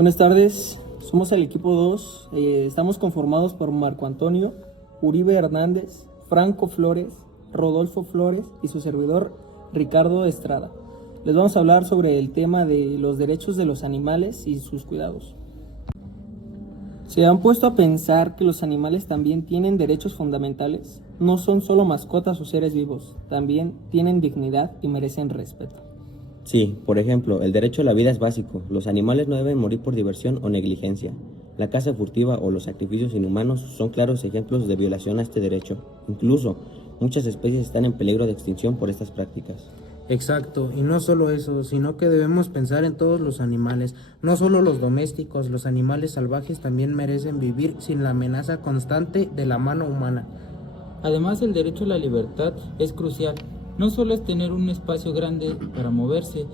Buenas tardes, somos el equipo 2, estamos conformados por Marco Antonio, Uribe Hernández, Franco Flores, Rodolfo Flores y su servidor Ricardo Estrada. Les vamos a hablar sobre el tema de los derechos de los animales y sus cuidados. ¿Se han puesto a pensar que los animales también tienen derechos fundamentales? No son solo mascotas o seres vivos, también tienen dignidad y merecen respeto. Sí, por ejemplo, el derecho a la vida es básico. Los animales no deben morir por diversión o negligencia. La caza furtiva o los sacrificios inhumanos son claros ejemplos de violación a este derecho. Incluso, muchas especies están en peligro de extinción por estas prácticas. Exacto, y no solo eso, sino que debemos pensar en todos los animales, no solo los domésticos, los animales salvajes también merecen vivir sin la amenaza constante de la mano humana. Además, el derecho a la libertad es crucial. No solo es tener un espacio grande para moverse,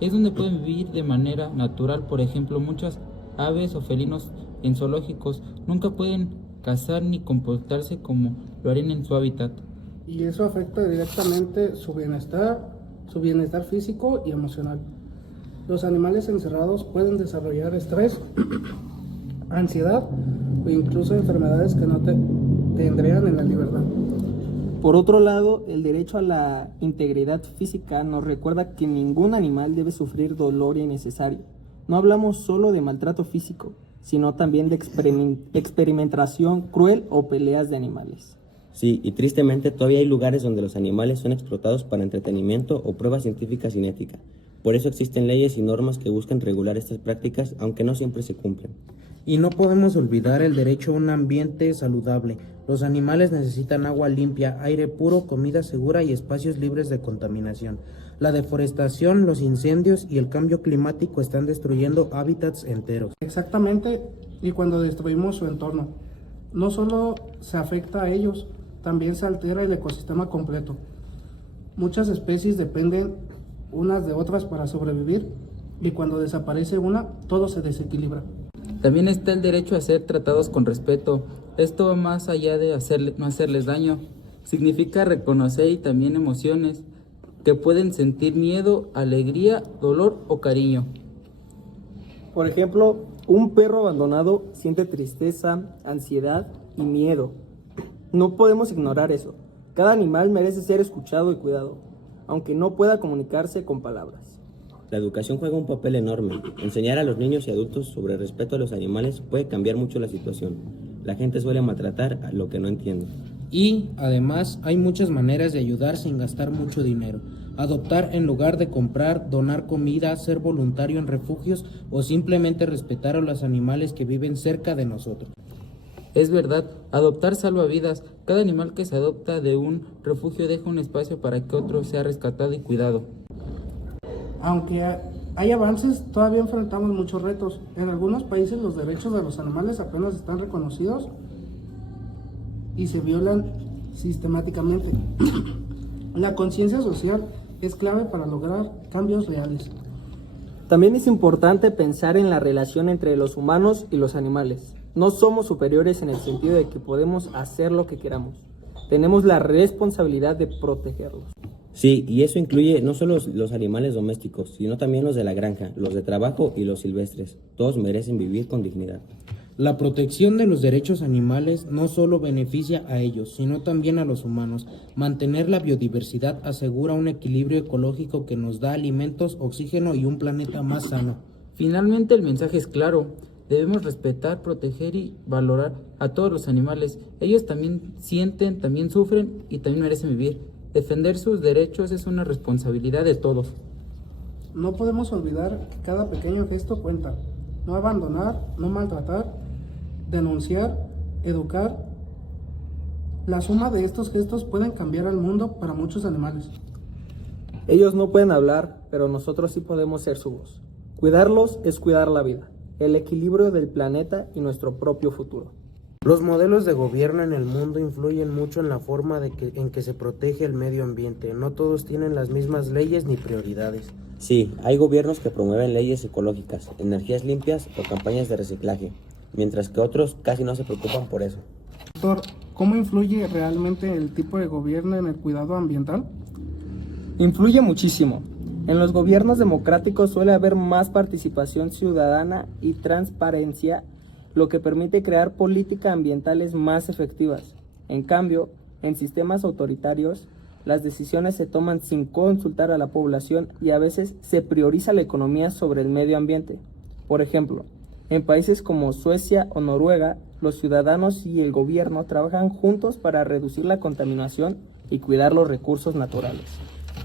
es donde pueden vivir de manera natural. Por ejemplo, muchas aves o felinos en zoológicos nunca pueden cazar ni comportarse como lo harían en su hábitat. Y eso afecta directamente su bienestar físico y emocional. Los animales encerrados pueden desarrollar estrés, ansiedad o incluso enfermedades que no tendrían en la libertad. Por otro lado, el derecho a la integridad física nos recuerda que ningún animal debe sufrir dolor innecesario. No hablamos solo de maltrato físico, sino también de experimentación cruel o peleas de animales. Sí, y tristemente todavía hay lugares donde los animales son explotados para entretenimiento o pruebas científicas sin ética. Por eso existen leyes y normas que buscan regular estas prácticas, aunque no siempre se cumplen. Y no podemos olvidar el derecho a un ambiente saludable. Los animales necesitan agua limpia, aire puro, comida segura y espacios libres de contaminación. La deforestación, los incendios y el cambio climático están destruyendo hábitats enteros. Exactamente, y cuando destruimos su entorno, no solo se afecta a ellos, también se altera el ecosistema completo. Muchas especies dependen unas de otras para sobrevivir y cuando desaparece una, todo se desequilibra. También está el derecho a ser tratados con respeto. Esto va más allá de no hacerles daño. Significa reconocer y también emociones que pueden sentir miedo, alegría, dolor o cariño. Por ejemplo, un perro abandonado siente tristeza, ansiedad y miedo. No podemos ignorar eso. Cada animal merece ser escuchado y cuidado, aunque no pueda comunicarse con palabras. La educación juega un papel enorme. Enseñar a los niños y adultos sobre el respeto a los animales puede cambiar mucho la situación. La gente suele maltratar a lo que no entiende. Y, además, hay muchas maneras de ayudar sin gastar mucho dinero. Adoptar en lugar de comprar, donar comida, ser voluntario en refugios o simplemente respetar a los animales que viven cerca de nosotros. Es verdad, adoptar salva vidas. Cada animal que se adopta de un refugio deja un espacio para que otro sea rescatado y cuidado. Aunque hay avances, todavía enfrentamos muchos retos. En algunos países los derechos de los animales apenas están reconocidos y se violan sistemáticamente. La conciencia social es clave para lograr cambios reales. También es importante pensar en la relación entre los humanos y los animales. No somos superiores en el sentido de que podemos hacer lo que queramos. Tenemos la responsabilidad de protegerlos. Sí, y eso incluye no solo los animales domésticos, sino también los de la granja, los de trabajo y los silvestres. Todos merecen vivir con dignidad. La protección de los derechos animales no solo beneficia a ellos, sino también a los humanos. Mantener la biodiversidad asegura un equilibrio ecológico que nos da alimentos, oxígeno y un planeta más sano. Finalmente, el mensaje es claro. Debemos respetar, proteger y valorar a todos los animales. Ellos también sienten, también sufren y también merecen vivir. Defender sus derechos es una responsabilidad de todos. No podemos olvidar que cada pequeño gesto cuenta. No abandonar, no maltratar, denunciar, educar. La suma de estos gestos pueden cambiar al mundo para muchos animales. Ellos no pueden hablar, pero nosotros sí podemos ser su voz. Cuidarlos es cuidar la vida, el equilibrio del planeta y nuestro propio futuro. Los modelos de gobierno en el mundo influyen mucho en la forma en que se protege el medio ambiente. No todos tienen las mismas leyes ni prioridades. Sí, hay gobiernos que promueven leyes ecológicas, energías limpias o campañas de reciclaje, mientras que otros casi no se preocupan por eso. Doctor, ¿cómo influye realmente el tipo de gobierno en el cuidado ambiental? Influye muchísimo. En los gobiernos democráticos suele haber más participación ciudadana y transparencia, lo que permite crear políticas ambientales más efectivas. En cambio, en sistemas autoritarios, las decisiones se toman sin consultar a la población y a veces se prioriza la economía sobre el medio ambiente. Por ejemplo, en países como Suecia o Noruega, los ciudadanos y el gobierno trabajan juntos para reducir la contaminación y cuidar los recursos naturales.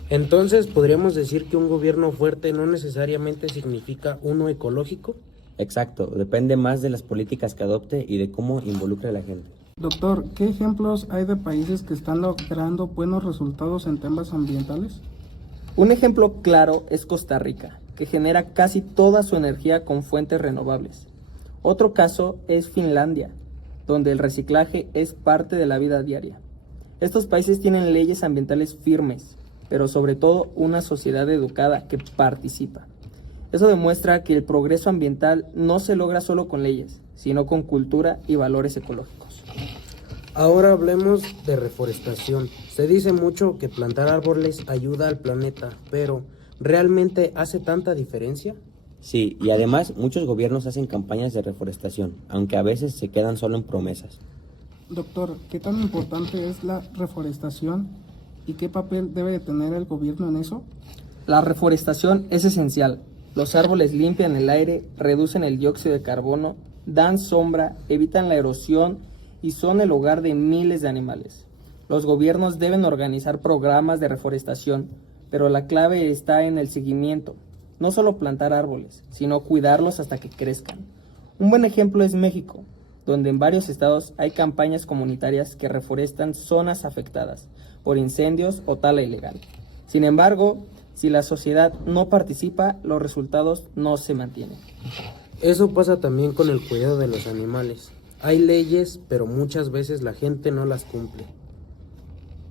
Entonces, ¿podríamos decir que un gobierno fuerte no necesariamente significa uno ecológico? Exacto, depende más de las políticas que adopte y de cómo involucre a la gente. Doctor, ¿qué ejemplos hay de países que están logrando buenos resultados en temas ambientales? Un ejemplo claro es Costa Rica, que genera casi toda su energía con fuentes renovables. Otro caso es Finlandia, donde el reciclaje es parte de la vida diaria. Estos países tienen leyes ambientales firmes, pero sobre todo una sociedad educada que participa. Eso demuestra que el progreso ambiental no se logra solo con leyes, sino con cultura y valores ecológicos. Ahora hablemos de reforestación. Se dice mucho que plantar árboles ayuda al planeta, pero ¿realmente hace tanta diferencia? Sí, y además muchos gobiernos hacen campañas de reforestación, aunque a veces se quedan solo en promesas. Doctor, ¿qué tan importante es la reforestación y qué papel debe de tener el gobierno en eso? La reforestación es esencial. Los árboles limpian el aire, reducen el dióxido de carbono, dan sombra, evitan la erosión y son el hogar de miles de animales. Los gobiernos deben organizar programas de reforestación, pero la clave está en el seguimiento. No solo plantar árboles, sino cuidarlos hasta que crezcan. Un buen ejemplo es México, donde en varios estados hay campañas comunitarias que reforestan zonas afectadas por incendios o tala ilegal. Sin embargo, si la sociedad no participa, los resultados no se mantienen. Eso pasa también con el cuidado de los animales. Hay leyes, pero muchas veces la gente no las cumple.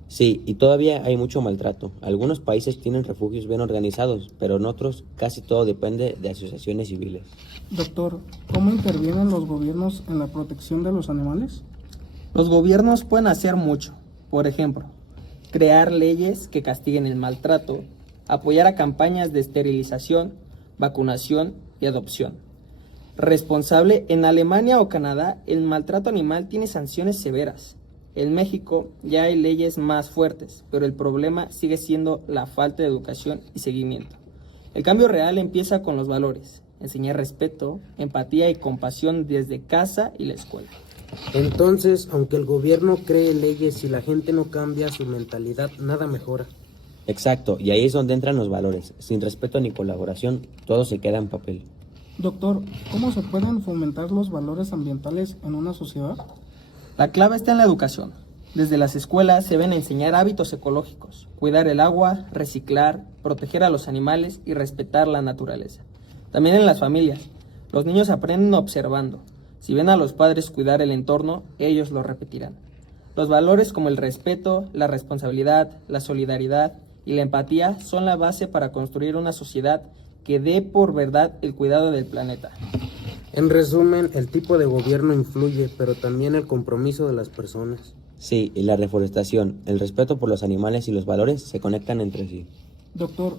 Sí, y todavía hay mucho maltrato. Algunos países tienen refugios bien organizados, pero en otros casi todo depende de asociaciones civiles. Doctor, ¿cómo intervienen los gobiernos en la protección de los animales? Los gobiernos pueden hacer mucho. Por ejemplo, crear leyes que castiguen el maltrato, apoyar a campañas de esterilización, vacunación y adopción. Responsable, en Alemania o Canadá, el maltrato animal tiene sanciones severas. En México ya hay leyes más fuertes, pero el problema sigue siendo la falta de educación y seguimiento. El cambio real empieza con los valores, enseñar respeto, empatía y compasión desde casa y la escuela. Entonces, aunque el gobierno cree leyes y la gente no cambia su mentalidad, nada mejora. Exacto, y ahí es donde entran los valores. Sin respeto ni colaboración, todo se queda en papel. Doctor, ¿cómo se pueden fomentar los valores ambientales en una sociedad? La clave está en la educación. Desde las escuelas se deben enseñar hábitos ecológicos, cuidar el agua, reciclar, proteger a los animales y respetar la naturaleza. También en las familias, los niños aprenden observando. Si ven a los padres cuidar el entorno, ellos lo repetirán. Los valores como el respeto, la responsabilidad, la solidaridad y la empatía son la base para construir una sociedad que dé por verdad el cuidado del planeta. En resumen, el tipo de gobierno influye, pero también el compromiso de las personas. Sí, y la reforestación, el respeto por los animales y los valores se conectan entre sí. Doctor,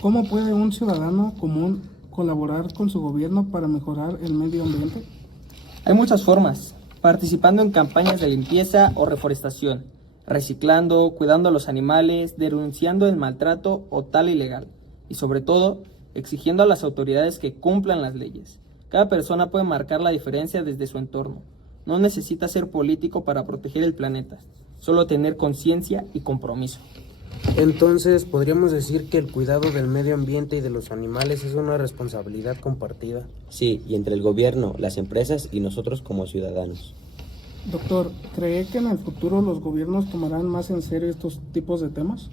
¿cómo puede un ciudadano común colaborar con su gobierno para mejorar el medio ambiente? Hay muchas formas, participando en campañas de limpieza o reforestación, reciclando, cuidando a los animales, denunciando el maltrato o tala ilegal y sobre todo, exigiendo a las autoridades que cumplan las leyes. Cada persona puede marcar la diferencia desde su entorno. No necesita ser político para proteger el planeta, solo tener conciencia y compromiso. Entonces, podríamos decir que el cuidado del medio ambiente y de los animales es una responsabilidad compartida. Sí, y entre el gobierno, las empresas y nosotros como ciudadanos. Doctor, ¿cree que en el futuro los gobiernos tomarán más en serio estos tipos de temas?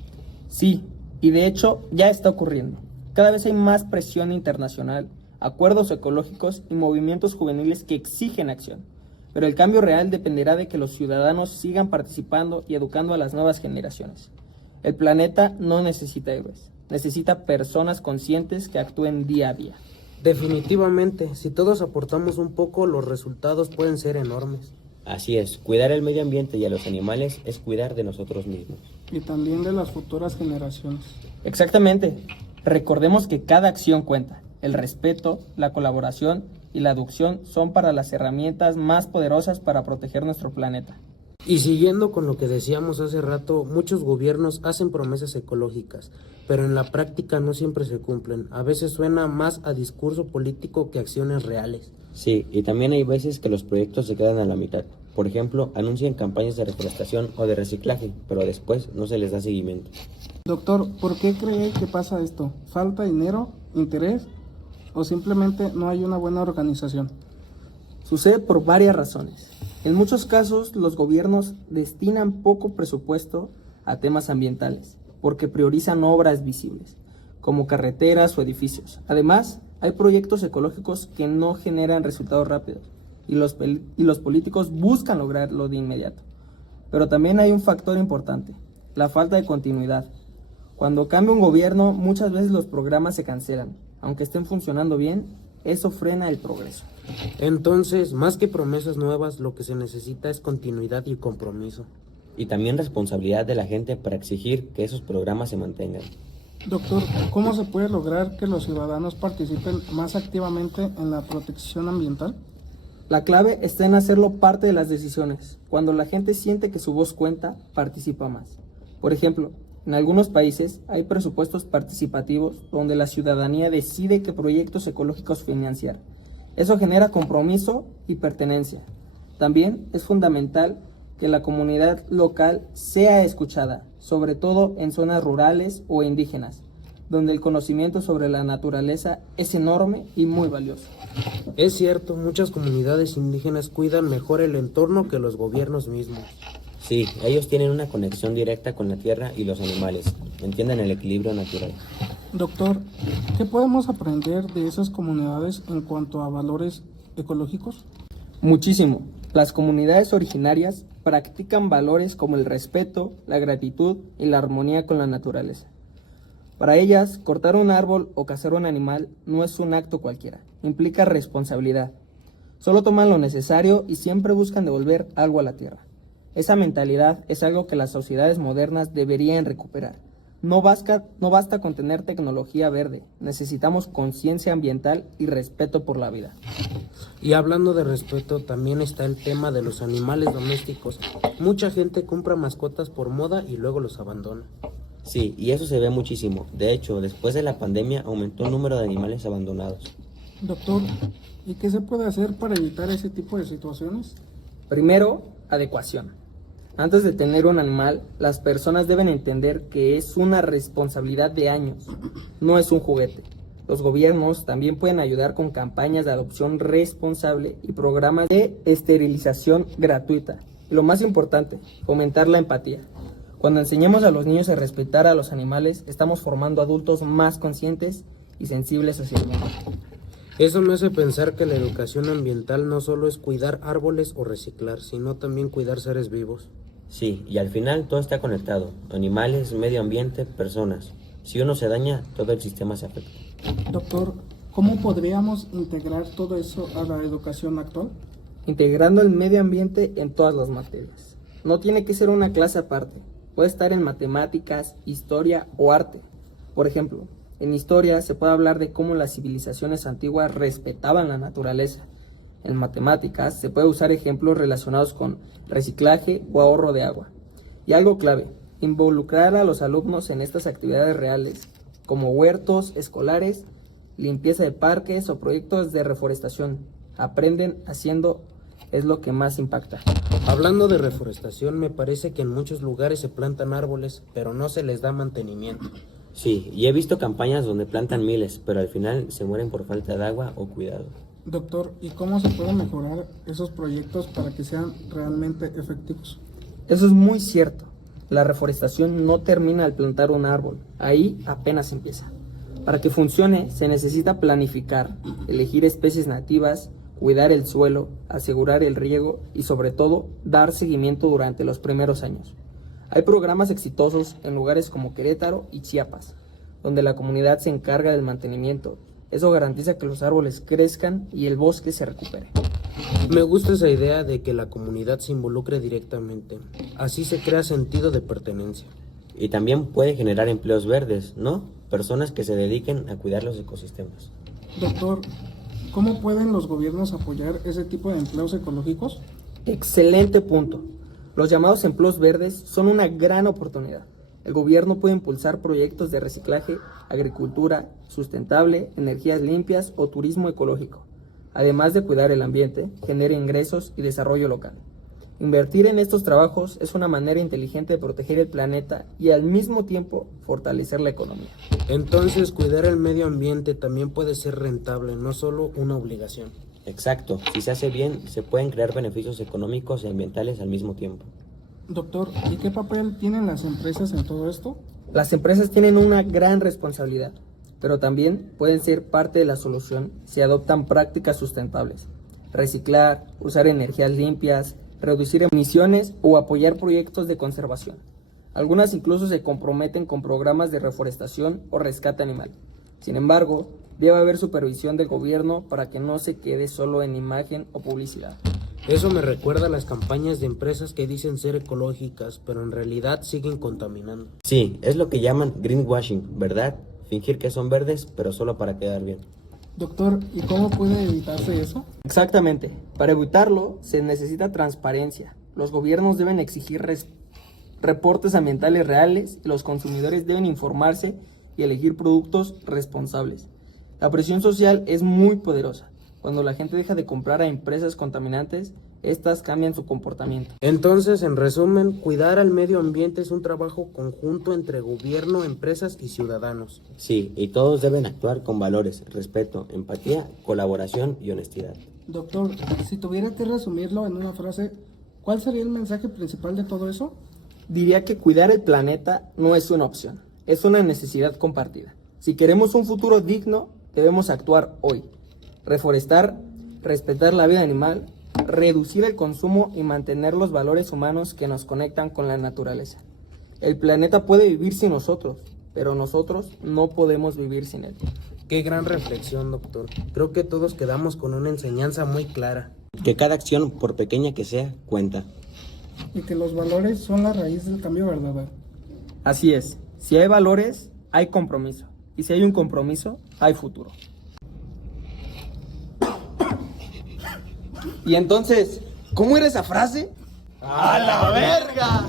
Sí, y de hecho ya está ocurriendo. Cada vez hay más presión internacional, acuerdos ecológicos y movimientos juveniles que exigen acción. Pero el cambio real dependerá de que los ciudadanos sigan participando y educando a las nuevas generaciones. El planeta no necesita héroes, necesita personas conscientes que actúen día a día. Definitivamente, si todos aportamos un poco, los resultados pueden ser enormes. Así es, cuidar el medio ambiente y a los animales es cuidar de nosotros mismos. y también de las futuras generaciones. Exactamente. Recordemos que cada acción cuenta. El respeto, la colaboración y la adopción son para las herramientas más poderosas para proteger nuestro planeta. Y siguiendo con lo que decíamos hace rato, muchos gobiernos hacen promesas ecológicas, pero en la práctica no siempre se cumplen. A veces suena más a discurso político que acciones reales. Sí, y también hay veces que los proyectos se quedan a la mitad. Por ejemplo, anuncian campañas de reforestación o de reciclaje, pero después no se les da seguimiento. Doctor, ¿por qué cree que pasa esto? ¿Falta dinero, interés o simplemente no hay una buena organización? Sucede por varias razones. En muchos casos, los gobiernos destinan poco presupuesto a temas ambientales, porque priorizan obras visibles, como carreteras o edificios. Además, hay proyectos ecológicos que no generan resultados rápidos, y los políticos buscan lograrlo de inmediato. Pero también hay un factor importante, la falta de continuidad. Cuando cambia un gobierno, muchas veces los programas se cancelan. Aunque estén funcionando bien, eso frena el progreso. Entonces, más que promesas nuevas, lo que se necesita es continuidad y compromiso. Y también responsabilidad de la gente para exigir que esos programas se mantengan. Doctor, ¿cómo se puede lograr que los ciudadanos participen más activamente en la protección ambiental? La clave está en hacerlo parte de las decisiones. Cuando la gente siente que su voz cuenta, participa más. Por ejemplo, en algunos países hay presupuestos participativos donde la ciudadanía decide qué proyectos ecológicos financiar. Eso genera compromiso y pertenencia. También es fundamental que la comunidad local sea escuchada, sobre todo en zonas rurales o indígenas, donde el conocimiento sobre la naturaleza es enorme y muy valioso. Es cierto, muchas comunidades indígenas cuidan mejor el entorno que los gobiernos mismos. Sí, ellos tienen una conexión directa con la tierra y los animales, entienden el equilibrio natural. Doctor, ¿qué podemos aprender de esas comunidades en cuanto a valores ecológicos? Muchísimo. Las comunidades originarias practican valores como el respeto, la gratitud y la armonía con la naturaleza. Para ellas, cortar un árbol o cazar un animal no es un acto cualquiera, implica responsabilidad. Solo toman lo necesario y siempre buscan devolver algo a la tierra. Esa mentalidad es algo que las sociedades modernas deberían recuperar. No basta con tener tecnología verde, necesitamos conciencia ambiental y respeto por la vida. Y hablando de respeto, también está el tema de los animales domésticos. Mucha gente compra mascotas por moda y luego los abandona. Sí, y eso se ve muchísimo. De hecho, después de la pandemia aumentó el número de animales abandonados. Doctor, ¿y qué se puede hacer para evitar ese tipo de situaciones? Primero, adecuación. Antes de tener un animal, las personas deben entender que es una responsabilidad de años, no es un juguete. Los gobiernos también pueden ayudar con campañas de adopción responsable y programas de esterilización gratuita. Y lo más importante, fomentar la empatía. Cuando enseñemos a los niños a respetar a los animales, estamos formando adultos más conscientes y sensibles socialmente. Eso me hace pensar que la educación ambiental no solo es cuidar árboles o reciclar, sino también cuidar seres vivos. Sí, y al final todo está conectado. Animales, medio ambiente, personas. Si uno se daña, todo el sistema se afecta. Doctor, ¿cómo podríamos integrar todo eso a la educación actual? Integrando el medio ambiente en todas las materias. No tiene que ser una clase aparte. Puede estar en matemáticas, historia o arte. Por ejemplo, en historia se puede hablar de cómo las civilizaciones antiguas respetaban la naturaleza. En matemáticas se puede usar ejemplos relacionados con reciclaje o ahorro de agua. Y algo clave, involucrar a los alumnos en estas actividades reales, como huertos escolares, limpieza de parques o proyectos de reforestación. Aprenden haciendo, es lo que más impacta. Hablando de reforestación, me parece que en muchos lugares se plantan árboles, pero no se les da mantenimiento. Sí, y he visto campañas donde plantan miles, pero al final se mueren por falta de agua o cuidado. Doctor, ¿y cómo se pueden mejorar esos proyectos para que sean realmente efectivos? Eso es muy cierto. La reforestación no termina al plantar un árbol, ahí apenas empieza. Para que funcione se necesita planificar, elegir especies nativas, cuidar el suelo, asegurar el riego y sobre todo dar seguimiento durante los primeros años. Hay programas exitosos en lugares como Querétaro y Chiapas, donde la comunidad se encarga del mantenimiento. Eso garantiza que los árboles crezcan y el bosque se recupere. Me gusta esa idea de que la comunidad se involucre directamente. Así se crea sentido de pertenencia. y también puede generar empleos verdes, ¿no? Personas que se dediquen a cuidar los ecosistemas. Doctor, ¿cómo pueden los gobiernos apoyar ese tipo de empleos ecológicos? Excelente punto. Los llamados empleos verdes son una gran oportunidad. El gobierno puede impulsar proyectos de reciclaje, agricultura sustentable, energías limpias o turismo ecológico. Además de cuidar el ambiente, genera ingresos y desarrollo local. Invertir en estos trabajos es una manera inteligente de proteger el planeta y al mismo tiempo fortalecer la economía. Entonces, cuidar el medio ambiente también puede ser rentable, no solo una obligación. Exacto, si se hace bien, se pueden crear beneficios económicos y ambientales al mismo tiempo. Doctor, ¿y qué papel tienen las empresas en todo esto? Las empresas tienen una gran responsabilidad, pero también pueden ser parte de la solución si adoptan prácticas sustentables. Reciclar, usar energías limpias, reducir emisiones o apoyar proyectos de conservación. Algunas incluso se comprometen con programas de reforestación o rescate animal. Sin embargo, debe haber supervisión del gobierno para que no se quede solo en imagen o publicidad. Eso me recuerda a las campañas de empresas que dicen ser ecológicas, pero en realidad siguen contaminando. Sí, es lo que llaman greenwashing, ¿verdad? Fingir que son verdes, pero solo para quedar bien. Doctor, ¿y cómo puede evitarse eso? Exactamente. Para evitarlo se necesita transparencia. Los gobiernos deben exigir reportes ambientales reales y los consumidores deben informarse y elegir productos responsables. La presión social es muy poderosa. Cuando la gente deja de comprar a empresas contaminantes, estas cambian su comportamiento. Entonces, en resumen, cuidar al medio ambiente es un trabajo conjunto entre gobierno, empresas y ciudadanos. Sí, y todos deben actuar con valores, respeto, empatía, colaboración y honestidad. Doctor, si tuviera que resumirlo en una frase, ¿cuál sería el mensaje principal de todo eso? Diría que cuidar el planeta no es una opción, es una necesidad compartida. Si queremos un futuro digno, debemos actuar hoy. Reforestar, respetar la vida animal, reducir el consumo y mantener los valores humanos que nos conectan con la naturaleza. El planeta puede vivir sin nosotros, pero nosotros no podemos vivir sin él. Qué gran reflexión, doctor. Creo que todos quedamos con una enseñanza muy clara. Que cada acción, por pequeña que sea, cuenta. Y que los valores son la raíz del cambio verdadero. Así es, si hay valores, hay compromiso. Y si hay un compromiso, hay futuro. Y entonces, ¿cómo era esa frase? ¡A la verga!